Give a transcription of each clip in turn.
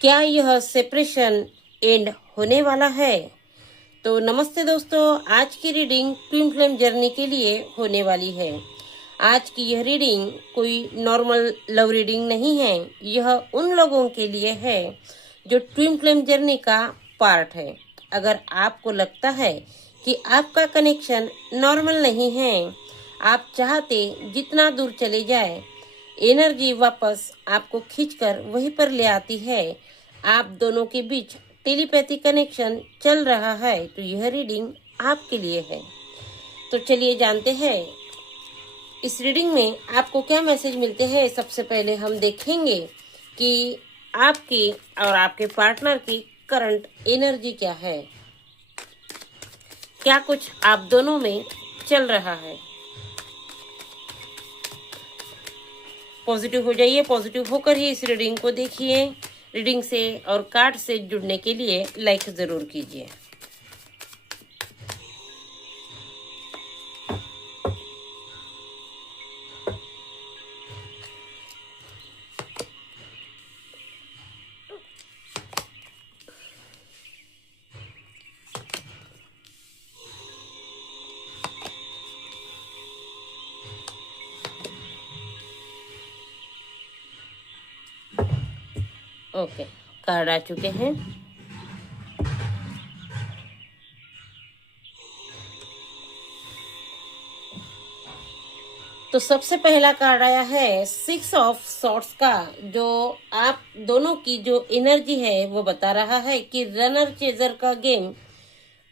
क्या यह separation and होने वाला है? तो नमस्ते दोस्तों, आज की रीडिंग ट्विन फ्लेम जर्नी के लिए होने वाली है। आज की यह रीडिंग कोई नॉर्मल लव रीडिंग नहीं है। यह उन लोगों के लिए है जो ट्विन फ्लेम जर्नी का पार्ट है। अगर आपको लगता है कि आपका कनेक्शन नॉर्मल नहीं है, आप चाहते जितना दूर चले जाए, एनर्जी वापस आपको खींचकर वहीं पर ले आती है, आप दोनों के बीच टेलीपैथी कनेक्शन चल रहा है, तो यह रीडिंग आपके लिए है। तो चलिए जानते हैं इस रीडिंग में आपको क्या मैसेज मिलते हैं। सबसे पहले हम देखेंगे कि आपकी और आपके पार्टनर की करंट एनर्जी क्या है, क्या कुछ आप दोनों में चल रहा है। पॉजिटिव हो जाइए, पॉजिटिव होकर ही इस रीडिंग को देखिए। रीडिंग से और कार्ड से जुड़ने के लिए लाइक जरूर कीजिए। ओके, कार्ड आ चुके हैं। तो सबसे पहला कार्ड आया है 6 ऑफ सॉर्ड्स का, जो आप दोनों की जो एनर्जी है वो बता रहा है कि रनर चेजर का गेम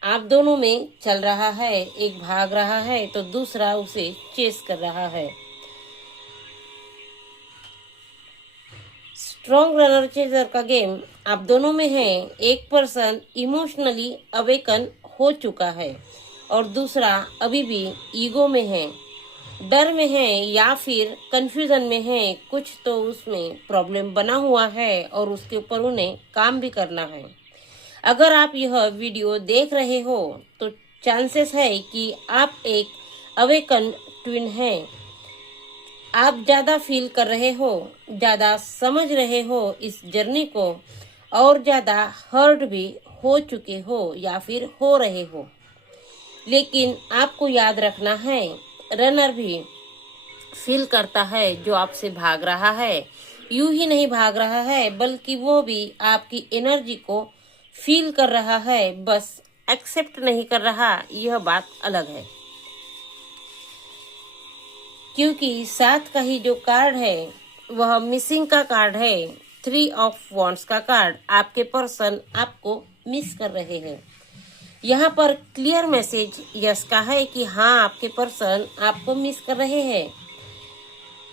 आप दोनों में चल रहा है। एक भाग रहा है तो दूसरा उसे चेस कर रहा है। स्ट्रॉन्ग रनर चेजर का गेम आप दोनों में है। एक पर्सन इमोशनली अवेकन हो चुका है और दूसरा अभी भी ईगो में है, डर में है या फिर कंफ्यूजन में है। कुछ तो उसमें प्रॉब्लम बना हुआ है और उसके ऊपर उन्हें काम भी करना है। अगर आप यह वीडियो देख रहे हो तो चांसेस है कि आप एक अवेकन ट्विन हैं। आप ज़्यादा फील कर रहे हो, ज़्यादा समझ रहे हो इस जर्नी को, और ज़्यादा हर्ट भी हो चुके हो या फिर हो रहे हो। लेकिन आपको याद रखना है, रनर भी फील करता है जो आपसे भाग रहा है। यूं ही नहीं भाग रहा है, बल्कि वो भी आपकी एनर्जी को फील कर रहा है, बस एक्सेप्ट नहीं कर रहा, यह बात अलग है। क्योंकि साथ का ही जो कार्ड है वह मिसिंग का कार्ड है। 3 ऑफ वॉन्ड्स का कार्ड, आपके पर्सन आपको मिस कर रहे हैं। यहाँ पर क्लियर मैसेज यस का है कि हाँ, आपके पर्सन आपको मिस कर रहे हैं।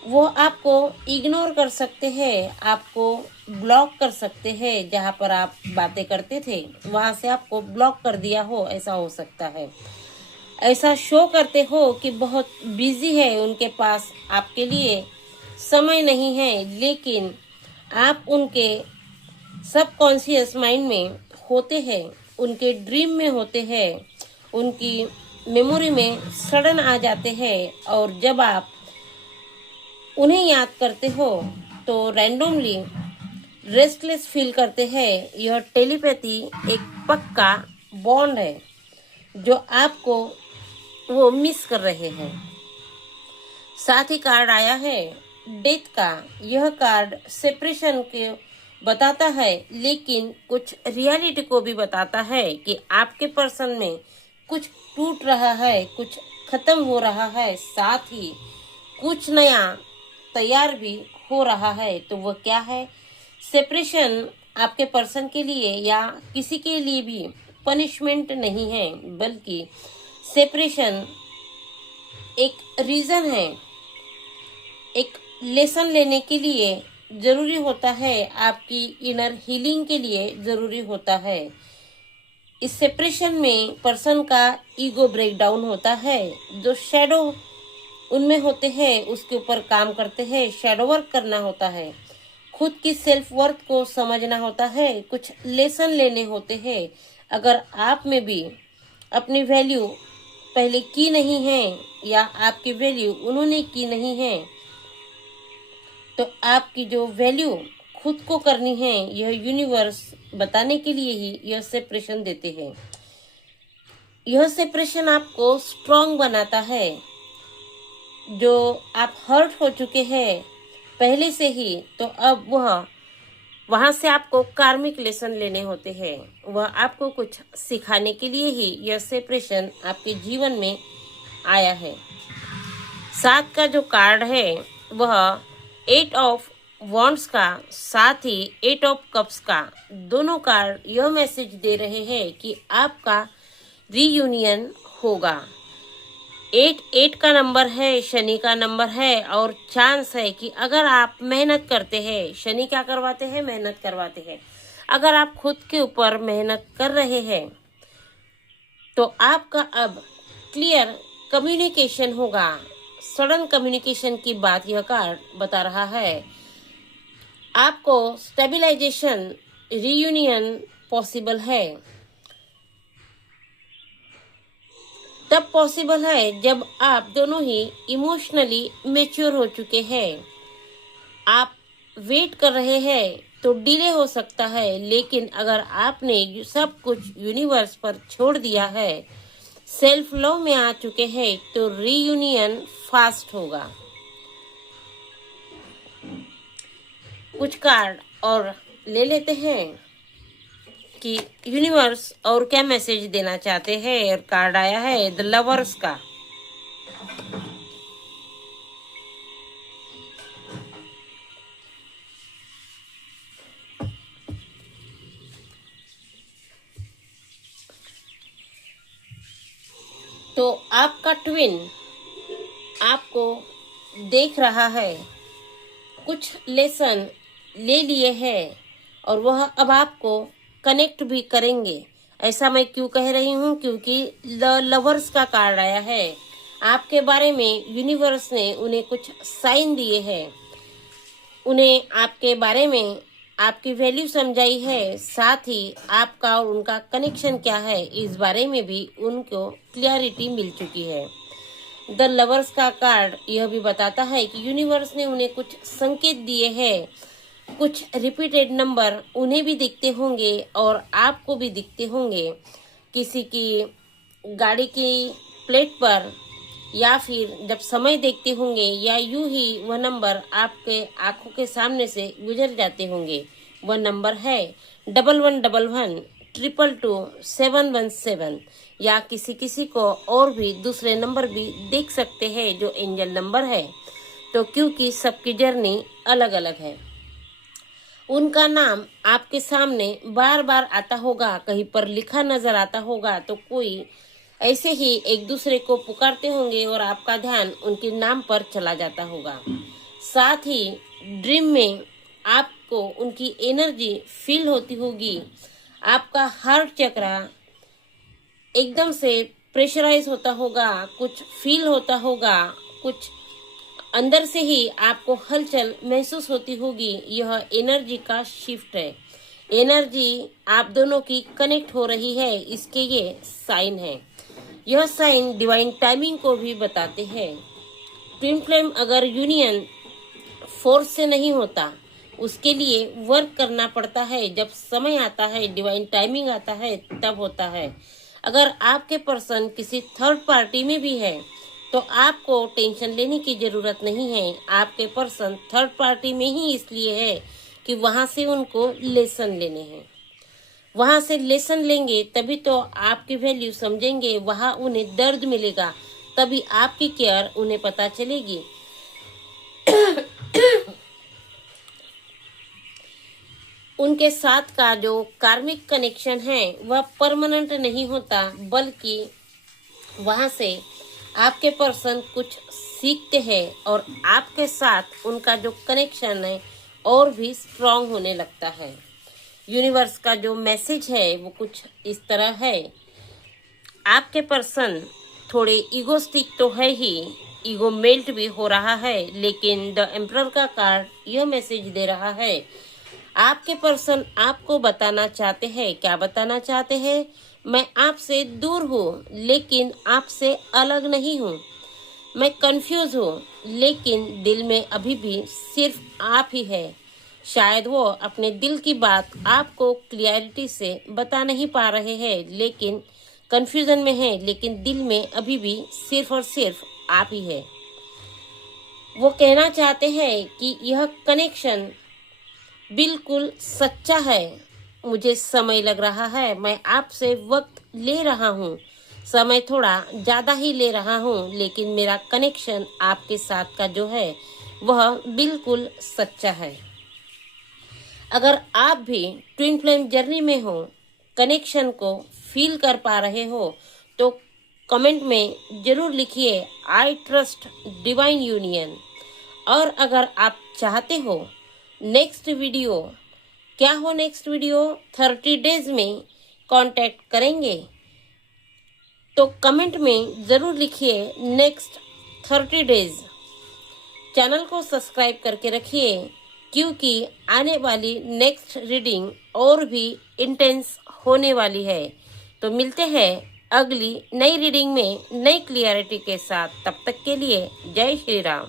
वो आपको इग्नोर कर सकते हैं, आपको ब्लॉक कर सकते हैं। जहाँ पर आप बातें करते थे वहाँ से आपको ब्लॉक कर दिया हो, ऐसा हो सकता है। ऐसा शो करते हो कि बहुत बिजी है, उनके पास आपके लिए समय नहीं है, लेकिन आप उनके सबकॉन्शियस माइंड में होते हैं, उनके ड्रीम में होते हैं, उनकी मेमोरी में सडन आ जाते हैं। और जब आप उन्हें याद करते हो तो रैंडमली रेस्टलेस फील करते हैं। यह टेलीपैथी एक पक्का बॉन्ड है जो आपको वो मिस कर रहे हैं। साथ ही कार्ड आया है डेथ का। यह कार्ड सेपरेशन के बताता है, लेकिन कुछ रियलिटी को भी बताता है कि आपके पर्सन में कुछ टूट रहा है, कुछ खत्म हो रहा है, साथ ही कुछ नया तैयार भी हो रहा है। तो वह क्या है? सेपरेशन आपके पर्सन के लिए या किसी के लिए भी पनिशमेंट नहीं है, बल्कि सेपरेशन एक रीजन है, एक लेसन लेने के लिए जरूरी होता है, आपकी इनर हीलिंग के लिए जरूरी होता है। इस सेपरेशन में पर्सन का ईगो ब्रेक डाउन होता है, जो शैडो उनमें होते हैं उसके ऊपर काम करते हैं, शैडो वर्क करना होता है, खुद की सेल्फ वर्थ को समझना होता है, कुछ लेसन लेने होते हैं। अगर आप में भी अपनी वैल्यू पहले की नहीं है या आपकी वैल्यू उन्होंने की नहीं है, तो आपकी जो वैल्यू खुद को करनी है, यह यूनिवर्स बताने के लिए ही यह सेपरेशन देते हैं। यह सेपरेशन आपको स्ट्रांग बनाता है। जो आप हर्ट हो चुके हैं पहले से ही, तो अब वहां से आपको कार्मिक लेसन लेने होते हैं। वह आपको कुछ सिखाने के लिए ही यह सेपरेशन आपके जीवन में आया है। 7 का जो कार्ड है वह 8 ऑफ वॉन्ड्स का, साथ ही 8 ऑफ कप्स का, दोनों कार्ड यह मैसेज दे रहे हैं कि आपका रीयूनियन होगा। 8 का नंबर है, शनि का नंबर है, और चांस है कि अगर आप मेहनत करते हैं, शनि क्या करवाते हैं, मेहनत करवाते हैं। अगर आप खुद के ऊपर मेहनत कर रहे हैं तो आपका अब क्लियर कम्युनिकेशन होगा। सडन कम्युनिकेशन की बात यह कार्ड बता रहा है। आपको स्टेबलाइजेशन, रीयूनियन पॉसिबल है। तब पॉसिबल है जब आप दोनों ही इमोशनली मैच्योर हो चुके हैं। आप वेट कर रहे हैं तो डिले हो सकता है, लेकिन अगर आपने सब कुछ यूनिवर्स पर छोड़ दिया है, सेल्फ लव में आ चुके हैं, तो रीयूनियन फास्ट होगा। कुछ कार्ड और ले लेते हैं कि यूनिवर्स और क्या मैसेज देना चाहते हैं। और कार्ड आया है द लवर्स का। तो आपका ट्विन आपको देख रहा है, कुछ लेसन ले लिए हैं और वह अब आपको कनेक्ट भी करेंगे। ऐसा मैं क्यों कह रही हूँ, क्योंकि द लवर्स का कार्ड आया है। आपके बारे में यूनिवर्स ने उन्हें कुछ साइन दिए हैं, उन्हें आपके बारे में आपकी वैल्यू समझाई है, साथ ही आपका और उनका कनेक्शन क्या है इस बारे में भी उनको क्लियरिटी मिल चुकी है। द लवर्स का कार्ड यह भी बताता है कि यूनिवर्स ने उन्हें कुछ संकेत दिए हैं। कुछ रिपीटेड नंबर उन्हें भी दिखते होंगे और आपको भी दिखते होंगे, किसी की गाड़ी की प्लेट पर, या फिर जब समय देखते होंगे, या यूं ही वह नंबर आपके आंखों के सामने से गुजर जाते होंगे। वह नंबर है 1111 222 717, या किसी को और भी दूसरे नंबर भी देख सकते हैं जो एंजल नंबर है। तो क्योंकि सबकी जर्नी अलग अलग है, उनका नाम आपके सामने बार बार आता होगा, कहीं पर लिखा नजर आता होगा, तो कोई ऐसे ही एक दूसरे को पुकारते होंगे और आपका ध्यान उनके नाम पर चला जाता होगा। साथ ही ड्रीम में आपको उनकी एनर्जी फील होती होगी। आपका हार्ट चक्र एकदम से प्रेशराइज होता होगा, कुछ फील होता होगा, कुछ अंदर से ही आपको हलचल महसूस होती होगी। यह एनर्जी का शिफ्ट है। एनर्जी आप दोनों की कनेक्ट हो रही है, इसके ये साइन है। यह साइन डिवाइन टाइमिंग को भी बताते हैं। ट्विन फ्लेम अगर यूनियन फोर्स से नहीं होता, उसके लिए वर्क करना पड़ता है। जब समय आता है, डिवाइन टाइमिंग आता है, तब होता है। अगर आपके पर्सन किसी थर्ड पार्टी में भी है तो आपको टेंशन लेने की जरूरत नहीं है। आपके पर्सन थर्ड पार्टी में ही इसलिए है कि वहां से उनको लेसन लेने हैं। वहां से लेसन लेंगे तभी तो आपकी वैल्यू समझेंगे, वहां उन्हें दर्द मिलेगा, तभी आपकी केयर उन्हें पता चलेगी। उनके साथ का जो कार्मिक कनेक्शन है वह परमानेंट नहीं होता, बल्कि वहां से आपके पर्सन कुछ सीखते हैं और आपके साथ उनका जो कनेक्शन है और भी स्ट्रांग होने लगता है। यूनिवर्स का जो मैसेज है वो कुछ इस तरह है। आपके पर्सन थोड़े ईगोस्टिक तो है ही, ईगो मेल्ट भी हो रहा है, लेकिन द एम्परर का कार्ड यह मैसेज दे रहा है, आपके पर्सन आपको बताना चाहते हैं। क्या बताना चाहते हैं? मैं आपसे दूर हूँ लेकिन आपसे अलग नहीं हूँ। मैं कंफ्यूज हूँ लेकिन दिल में अभी भी सिर्फ आप ही है। शायद वो अपने दिल की बात आपको क्लियरिटी से बता नहीं पा रहे हैं, लेकिन कंफ्यूजन में है, लेकिन दिल में अभी भी सिर्फ और सिर्फ आप ही है। वो कहना चाहते हैं कि यह कनेक्शन बिल्कुल सच्चा है। मुझे समय लग रहा है, मैं आपसे वक्त ले रहा हूँ, समय थोड़ा ज़्यादा ही ले रहा हूँ, लेकिन मेरा कनेक्शन आपके साथ का जो है वह बिल्कुल सच्चा है। अगर आप भी ट्विन फ्लेम जर्नी में हो, कनेक्शन को फील कर पा रहे हो, तो कमेंट में ज़रूर लिखिए आई ट्रस्ट डिवाइन यूनियन। और अगर आप चाहते हो नेक्स्ट वीडियो, क्या हो नेक्स्ट वीडियो 30 डेज में कांटेक्ट करेंगे, तो कमेंट में ज़रूर लिखिए नेक्स्ट 30 डेज। चैनल को सब्सक्राइब करके रखिए, क्योंकि आने वाली नेक्स्ट रीडिंग और भी इंटेंस होने वाली है। तो मिलते हैं अगली नई रीडिंग में नई क्लियरिटी के साथ। तब तक के लिए जय श्री राम।